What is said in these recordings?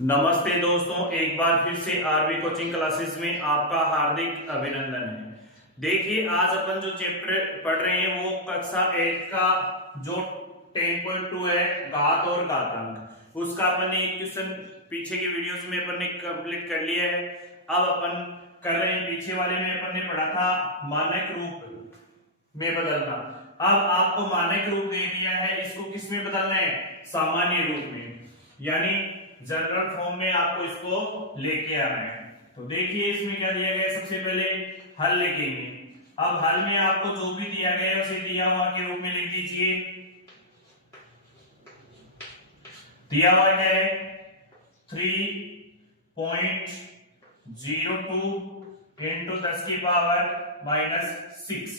नमस्ते दोस्तों, एक बार फिर से आरबी कोचिंग क्लासेस में आपका हार्दिक अभिनंदन है। देखिए, आज अपन जो चैप्टर पढ़ रहे हैं वो कक्षा 8 का जो 10.2 है घात और घातांक, उसका अपन ने एक क्वेश्चन पीछे के वीडियोस में अपन ने कंप्लीट कर लिया है। अब अपन कर रहे हैं, पीछे वाले में अपन ने पढ़ा था मानक रूप में बदलना। अब आपको मानक रूप दे दिया है, इसको किस में बदलना है? सामान्य रूप में, यानी जनरल फॉर्म में आपको इसको लेके आना है। तो देखिए इसमें क्या दिया गया है, सबसे पहले हल लिखेंगे। अब हल में आपको जो भी दिया गया है उसे दिया हुआ के रूप में लिख दीजिए। दिया हुआ क्या है? 3.02 इंटू 10 की पावर -6।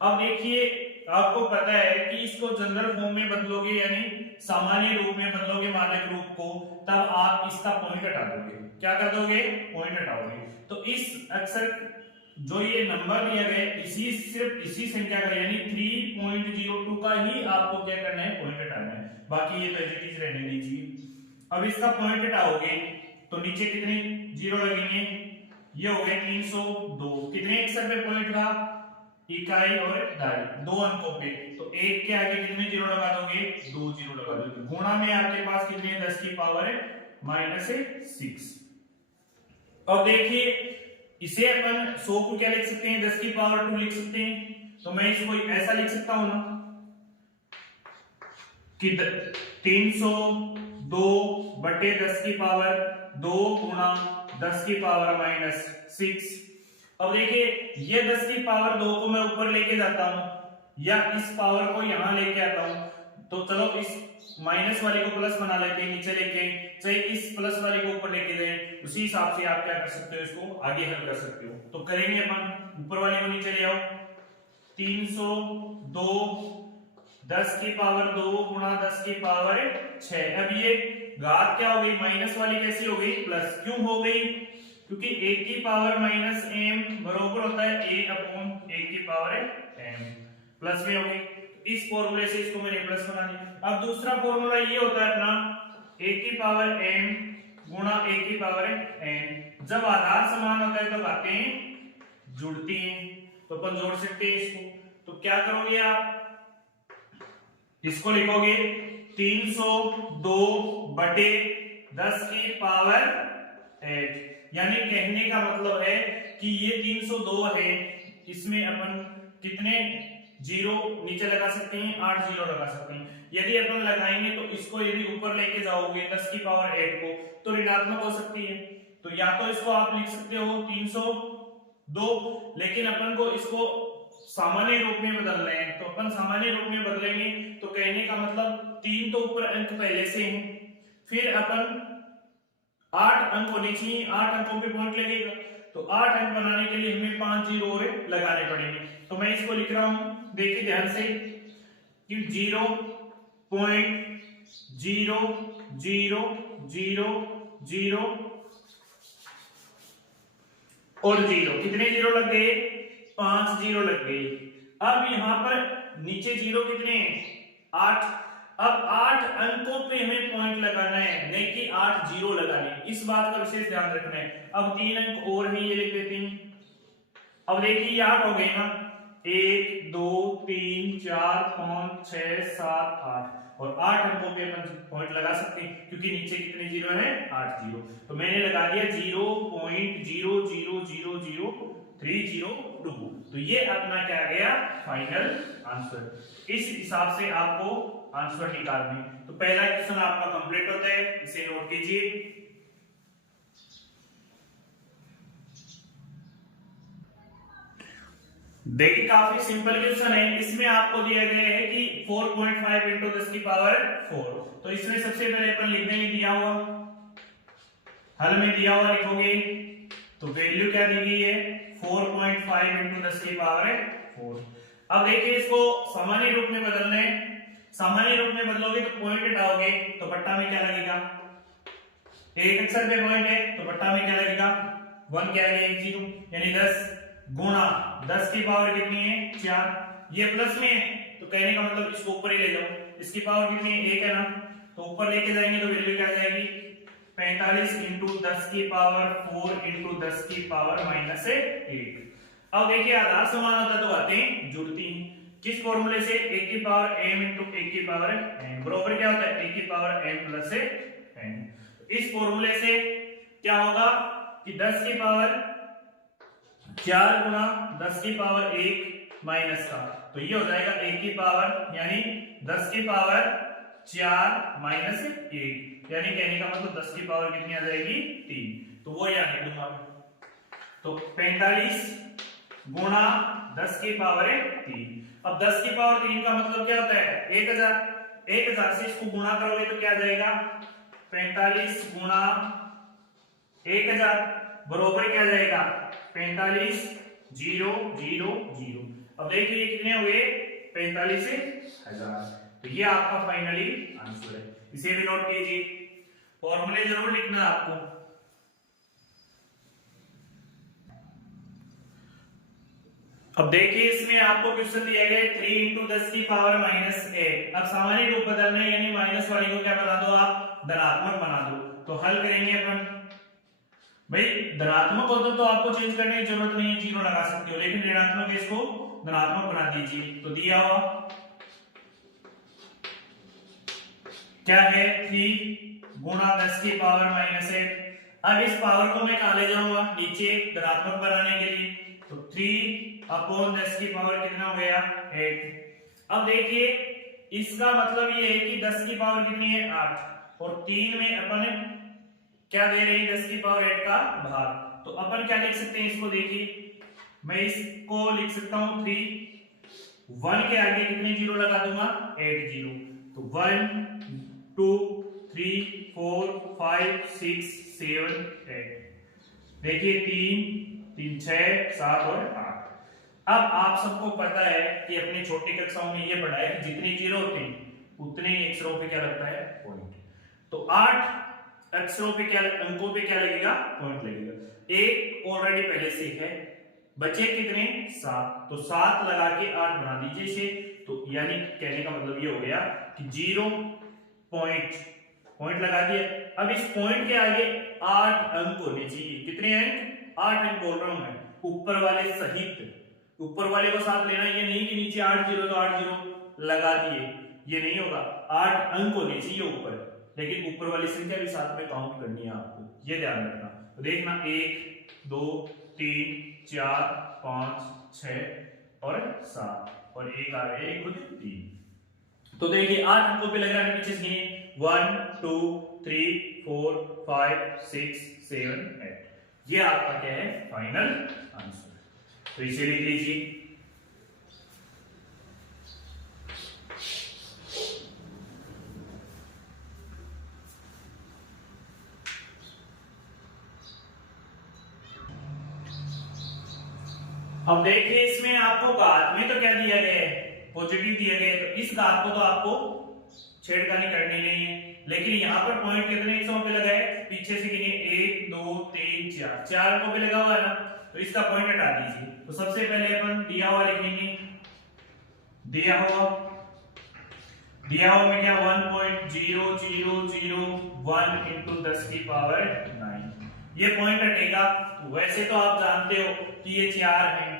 अब देखिए, आपको पता है कि इसको जनरल फॉर्म में बदलोगे, यानी सामान्य रूप में बदलोगे मानक रूप को, तब आप इसका पॉइंट हटा दोगे। क्या कर दोगे? पॉइंट हटाओगे। तो इस अक्षर जो ये नंबर दिया गया इसी सिर्फ इसी संख्या का, यानी 3.02 का ही आपको क्या करना है? पॉइंट हटाना है। बाकी ये तो एज इट इज रहने दीजिए। अब इसका पॉइंट हटाओगे तो नीचे कितने जीरो लगेंगे? ये हो गए 302। कितने अक्षर पे पॉइंट था? इकाई और दाई, दो अंकों पे। तो एक के आगे कितने जीरो लगा दोगे? 2 जीरो लगा दोगे। गुणा में आपके पास कितने? 10 की पावर -6। अब देखिए, इसे अपन 100 को क्या लिख सकते हैं? 10 की पावर 2 लिख सकते हैं। तो मैं इसको ऐसा लिख सकता हूं ना कि 302 बटे 10 की पावर 2 गुणा 10 की पावर -6। अब देखिए, ये 10 की पावर 2 को मैं ऊपर लेके जाता हूं या इस पावर को यहां लेके आता हूं, तो चलो इस माइनस वाले को प्लस बना लेते हैं नीचे लेके, चाहे इस प्लस वाले को ऊपर लेके जाए। उसी हिसाब से आप क्या कर सकते हो, इसको आगे हल कर सकते हो। तो करेंगे अपन, ऊपर वाले को नीचे ले आओ। 302 10 की पावर 2 गुणा 10 की पावर 6। अब ये घात क्या हो गई? माइनस वाली कैसी हो गई? प्लस। क्यों हो गई? क्योंकि a की पावर -m बराबर होता है a की पावर m, प्लस में हो गई। इस फॉर्मूले से इसको मैंने प्लस बना दिया। अब दूसरा फॉर्मूला ये होता है अपना a की पावर m गुणा a की पावर n। जब आधार समान होता है तो बातें जुड़ती हैं, तो अपन जोड़ सकते हैं इसको। तो क्या करोगे आप? इसको लिखोगे 302 बटे 10 की पावर 8, यानी कहने का मतलब है कि ये 302 है, इसमें अपन कितने जीरो नीचे लगा सकते हैं? 8 जीरो लगा सकते हैं। यदि अपन लगाएंगे तो इसको यदि ऊपर लेके जाओगे 10 की पावर 8 को, तो ऋणात्मक हो सकती है। तो या तो इसको आप लिख सकते हो 302, लेकिन अपन को इसको सामान्य रूप में बदलना है। तो अपन सामान्य रूप में बदलेंगे तो कहने का मतलब 3 तो ऊपर अंक पहले से हैं, फिर अपन 8 अंक होने चाहिए, 8 अंकों पे पॉइंट लगेगा। तो 8 अंक बनाने के लिए हमें 5 जीरो और लगाने पड़ेंगे। तो मैं इसको लिख रहा हूं, देखिए ध्यान से, कि 0.00000 और जीरो। कितने जीरो लग गए? 5 जीरो लग गए। अब यहां पर नीचे जीरो कितने हैं? 8। अब 8 अंकों पे हमें पॉइंट लगाना है, नहीं कि 8 जीरो लगाने। इस बात का विशेष ध्यान रखना है। अब 3 अंक और हैं, ये लिख देते हैं। अब देखिए ये 8 हो गए ना, 1 2 3 4 5 6 7 8, और 8 अंकों पे अपन पॉइंट लगा सकते हैं, क्योंकि नीचे कितने जीरो हैं? 8 जीरो। तो मैंने लगा दिया 0.0000302। तो ये अपना क्या गया? Final answer. इस हिसाब से आपको आंसर निकालना है। तो पहला क्वेश्चन आपका कंप्लीट होता है, इसे नोट कीजिए। देखिए काफी सिंपल क्वेश्चन है। इसमें आपको दिया गया है कि 4.5 इंटू 10 की पावर 4। तो इसमें सबसे पहले अपन लिख देंगे दिया हुआ, हल में दिया हुआ लिखोगे तो वैल्यू क्या दी गई है? 4.5 इंटू 10 की पावर 4। अब देखिए इसको सामान्य रूप में बदलना है। सामान्य रूप में बदलोगे तो पॉइंट हटाओगे तो बट्टा में क्या लगेगा? एक अक्षर पे पॉइंट है तो बट्टा में क्या लगेगा? 1 क्या है? 0, यानी 10 गुणा 10 की पावर कितनी है? 4। ये प्लस में है तो कहने का मतलब इसको ऊपर ही ले जाओ। इसकी पावर कितनी है? 1 है ना, तो ऊपर लेके जाएंगे तो वैल्यू क्या आ जाएगी? 45 इंटू 10 की पावर 4 इंटू 10 की पावर माइनस 8। अब देखिए आधार समान होता है तो बातें जुड़ती हैं। किस फॉर्मूले से? a की पावर m इंटू a की पावर n बराबर क्या होता है a की पावर m प्लस n। इस फॉर्मूले से क्या होगा कि 10 की पावर 4 गुना 10 की पावर 1 माइनस का, तो ये हो जाएगा a की पावर यानी 10 की पावर 4 माइनस 1, यानी कहने का मतलब 10 की पावर कितनी आ जाएगी 3। तो वो यहाँ लिख दूंगा। तो 45 गुणा 10 की पावर 3। अब 10 की पावर 3 का मतलब क्या होता है 1000। 1000 से इसको गुणा करोगे तो क्या आ जाएगा 45 गुणा 1000 बरोबर क्या आ जाएगा 45 0 0 0। अब देखिए कितने हुए 45 से 1000। तो ये आपका फाइनली आंसर है। इसे भी नोट कीजिए, फॉर्मूले जरूर लिखना आपको। अब देखिए इसमें आपको क्वेश्चन दिया गया 3 इंटू 10 की पावर माइनस 8। अब सामान्य रूप बदलना है यानी माइनस वाली को क्या बना दो आप धनात्मक बना दो। तो हल करेंगे अपन। भाई धनात्मक होता तो आपको चेंज करने की जरूरत नहीं है, जीरो लगा सकते हो, लेकिन ऋणात्मक है इसको धनात्मक बना दीजिए। तो दिया हुआ क्या है 3 गुणा 10 की पावर माइनस 8। अब इस पावर को मैं कहां ले जाऊंगा नीचे धनात्मक बनाने के लिए। तो 3 अपॉन 10 की पावर कितना हो गया 8। अब देखिए इसका मतलब ये है कि 10 की पावर कितनी है 8 और 3 में अपन क्या दे रही है 10 की पावर 8 का भाग। तो अपन क्या लिख सकते हैं इसको, देखिए मैं इसको लिख सकता हूं 3 1 के आगे कितने जीरो लगा दूंगा 8 जीरो। तो 1 2 3 4 5 6 7 8। देखिए 3 3 6 7 और 8। अब आप सबको पता है कि अपने छोटी कक्षाओं में ये पढ़ा है कि जितने जीरो होते हैं उतने ही अक्षरों पे क्या लगता है पॉइंट। तो 8 अक्षरों पे क्या अंकों पे क्या लगेगा पॉइंट लगेगा। एक ऑलरेडी पहले से है, बचे कितने 7। तो 7 लगा के 8 बना दीजिए इसे। तो यानी कहने का मतलब ये हो गया कि 0 पॉइंट लगा दिया। अब इस पॉइंट के आगे 8 अंक होने चाहिए। कितने अंक 8 अंक बोल रहा हूं मैं ऊपर वाले सहित। ऊपर वाले को साथ लेना, ये नहीं कि नीचे 8 जीरो तो 8 जीरो लगा दिए, ये नहीं होगा। 8 अंक होने चाहिए ऊपर, लेकिन ऊपर वाली संख्या भी साथ में काउंट करनी है आपको, ये ध्यान रखना। तो देखना 1 2 3 4 5 6 और 7 और एक आ गए खुद 3। तो देखिए 8 अंकों पे लग रहा है, पीछे से 1 2 3 4 5 6 7 8। ये आपका क्या है फाइनल आंसर। तो इसे लिख लीजिए। अब देखिए इसमें आपको घात में तो क्या दिया गया है पॉजिटिव दिया गया है, तो इस घात को तो आपको छेड़खानी करनी नहीं है। लेकिन यहाँ पर पॉइंट कितने हिस्सों पे लगा है पीछे से गिनिए 1 2 3 4 4 अंकों पे लगा हुआ है ना, तो इसका पॉइंट हटा दीजिए। तो सबसे पहले अपन दिया हुआ लिखेंगे। दिया हुआ में क्या 1.0001 इंटू 10 की पावर 9 ये पॉइंट हटेगा। तो वैसे तो आप जानते हो कि ये 4 है,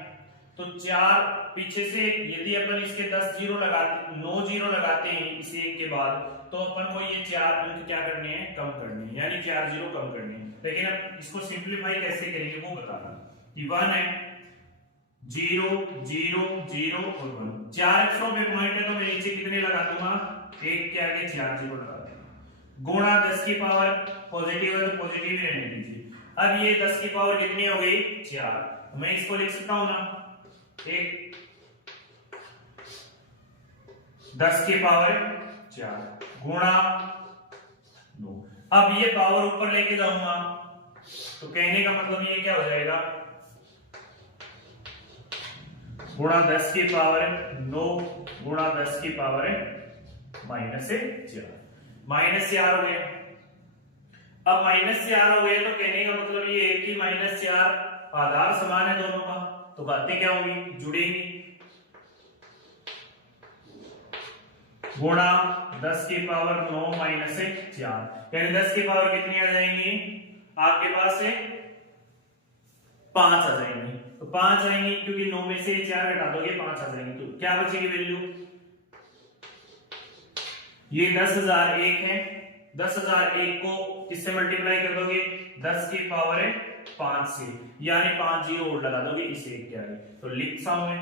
तो 4 पीछे से यदि अपन इसके 10 जीरो लगाते 9 जीरो लगाते हैं इस एक के बाद, तो अपन को ये 4 अंक क्या करने हैं कम करने हैं, यानी 4 जीरो कम करने हैं। लेकिन अब इसको सिंप्लीफाई कैसे करेंगे वो बताना। कि 1 है 0 0 0 और 1 4 अक्षरों पे पॉइंट है, तो मैं नीचे कितने लगा दूंगा 1 के आगे 4 जीरो लगा दूंगा। गुणा 10 की पावर पॉजिटिव है तो पॉजिटिव ही रहने दीजिए। अब ये 10 की पावर कितनी हो गई 4, मैं इसको लिख सकता हूं ना 1 10 की पावर 4 गुणा 9। अब ये पावर ऊपर लेके जाऊंगा तो कहने का मतलब ये क्या हो जाएगा गुणा 10 की पावर 9 गुणा 10 की पावर -4 -4 हो गया। अब -4 हो गए तो कहने का मतलब ये है कि -4 आधार समान है दोनों का, तो बातें क्या होगी जुड़ेंगी। गुणा 10 की पावर 9 माइनस 4, यानी 10 की पावर कितनी आ जाएंगी आपके पास से 5 आ जाएंगी। तो 5 आएंगी क्योंकि 9 में से 4 घटा दोगे 5 आ जाएंगी। तो क्या बचेगी वैल्यू, ये 10,001 है। 10,001 को किससे मल्टीप्लाई कर दोगे 10 की पावर 5 से, यानी 5 जीरो और लगा दोगे इस एक के आगे। तो लिखता हूं मैं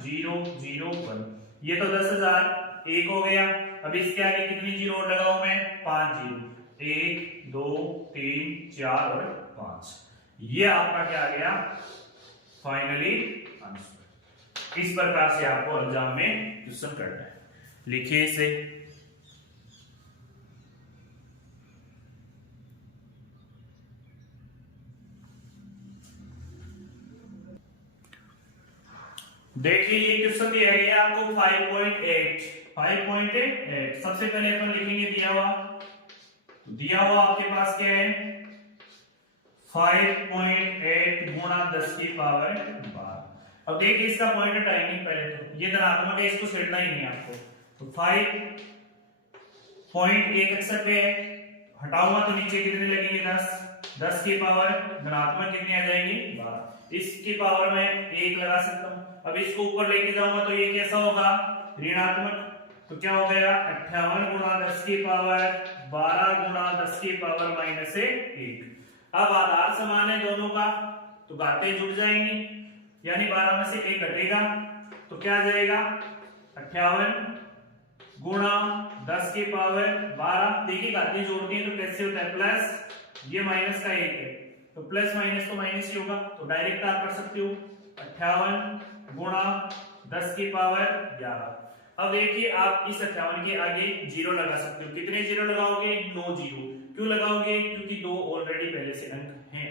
1001। ये तो 10,001 हो गया। अब इसके आगे कितनी जीरो और लगाऊं मैं 5 जीरो, 1 2 3 4 और 5। ये आपका क्या आ गया फाइनली आंसर। इस प्रकार से आपको एग्जाम में क्वेश्चन करना है। लिखिए इसे। देखिए ये क्वेश्चन दिया गया आपको 5.8। सबसे पहले अपन लिखेंगे दिया हुआ आपके पास क्या है 5.8 गुणा 10 की पावर 12। अब देखिए इसका पॉइंट हटाएंगे पहले, तो ये धनात्मक है इसको छेड़ना ही नहीं आपको। तो 5.1 अक्षर पे हटाऊंगा तो नीचे कितने लगेंगे 10 की पावर धनात्मक कितनी आ जाएंगी 12। इसकी पावर में 1 लगा सकता हूं। अब इसको ऊपर लेके जाऊंगा तो ये कैसा होगा ऋणात्मक। तो क्या हो गया 58 गुणा 10 की पावर 12 गुणा 10 की पावर माइनस 1। अब आधार समान है दोनों का तो घातें जुड़ जाएंगी, यानी 12 में से 1 घटेगा तो क्या आ जाएगा 58 गुणा 10 की पावर 12। देखिए घातें जोड़ती है तो कैसे होता है प्लस, ये माइनस का 1 है तो प्लस माइनस तो माइनस ही होगा। तो डायरेक्ट आप कर सकते हो 58 गुणा 10 की पावर 11। अब देखिए आप इस 58 के आगे जीरो लगा सकते हो। कितने जीरो लगाओगे 9 जीरो। क्यों लगाओगे क्योंकि 2 ऑलरेडी पहले से अंक हैं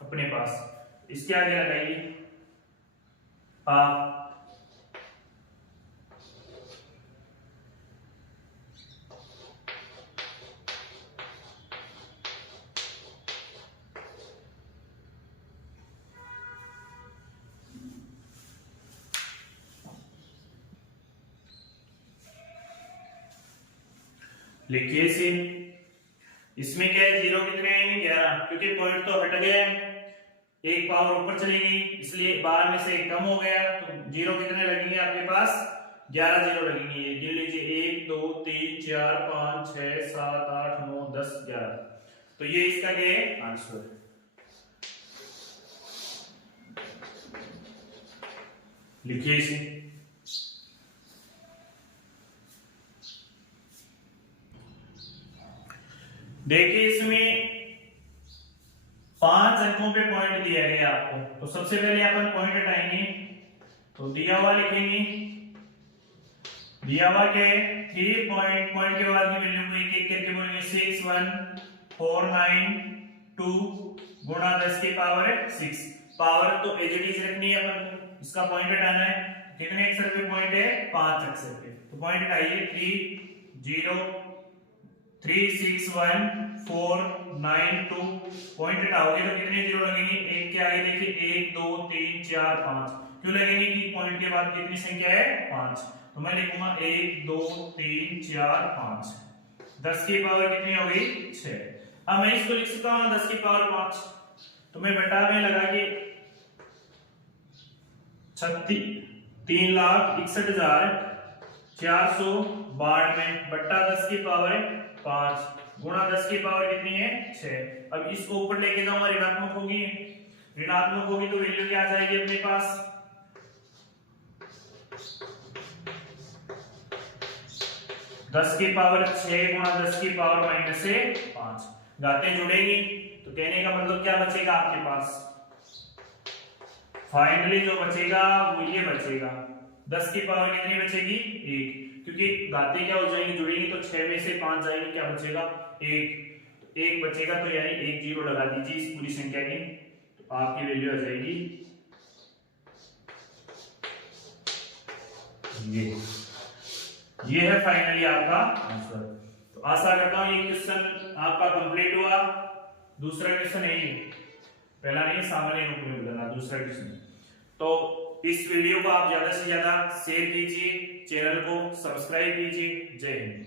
अपने पास। इसके आगे लगाइए आप लिखिए इसे। इसमें क्या है जीरो कितने आएंगे 11, क्योंकि पॉइंट तो हट गया है, एक पावर ऊपर चली गई इसलिए 12 में से 1 कम हो गया। तो जीरो कितने लगेंगे आपके पास 11 जीरो लगेंगे। ये गिन लीजिए 1 2 3 4 5 6 7 8 9 10 11। तो ये इसका क्या है आंसर। लिखिए इसे। देखिए इसमें 5 अंकों पे पॉइंट दिया गया आपको। तो सबसे पहले अपन पॉइंट हटाएंगे तो दिया हुआ लिखेंगे। दिया हुआ क्या है 3 पॉइंट के बाद की वैल्यू को एक एक करके बोलेंगे 61492 गुणा 10 की पावर 6। पावर तो एज इट इज रखनी है अपन को, इसका पॉइंट हटाना है। कितने अक्षर पे पॉइंट है 5 अक्षर पे। तो पॉइंट हटाइए 36142 पॉइंट हटाओगे तो कितने जीरो लगेंगे 1 के आगे देखिए 1 2 3 4 5। क्यों लगेंगे कि पॉइंट के बाद कितनी संख्या है 5। तो मैं लिखूंगा 1 2 3 4 5। 10 की पावर कितनी हो गई 6। अब मैं इसको लिख सकता हूं 10 की पावर 5। तो मैं बटा में लगा के 3,61,492 बट्टा 10 की पावर 5 गुणा 10 की पावर कितनी है 6। अब इसको ऊपर लेके जाऊंगा ऋणात्मक होगी तो वैल्यू क्या आ जाएगी अपने पास 10 की पावर 6 गुणा 10 की पावर माइनस 5। घातें जुड़ेगी तो कहने का मतलब क्या बचेगा आपके पास फाइनली जो बचेगा वो ये बचेगा 10 की पावर कितनी बचेगी 1, क्योंकि घातें क्या हो जाएंगी जुड़ेंगी तो 6 में से 5 जाएंगे क्या बचेगा 1 बचेगा। तो यानी 1 जीरो लगा दीजिए इस पूरी संख्या की तो आपकी वैल्यू आ जाएगी ये है फाइनली आपका आंसर। तो आशा करता हूं ये क्वेश्चन आपका कंप्लीट हुआ। दूसरा क्वेश्चन यही है, पहला नहीं सामान्य रूप में बदलना दूसरा क्वेश्चन। तो इस वीडियो को आप ज्यादा से ज्यादा शेयर कीजिए चैनल को सब्सक्राइब कीजिए। जय हिंद।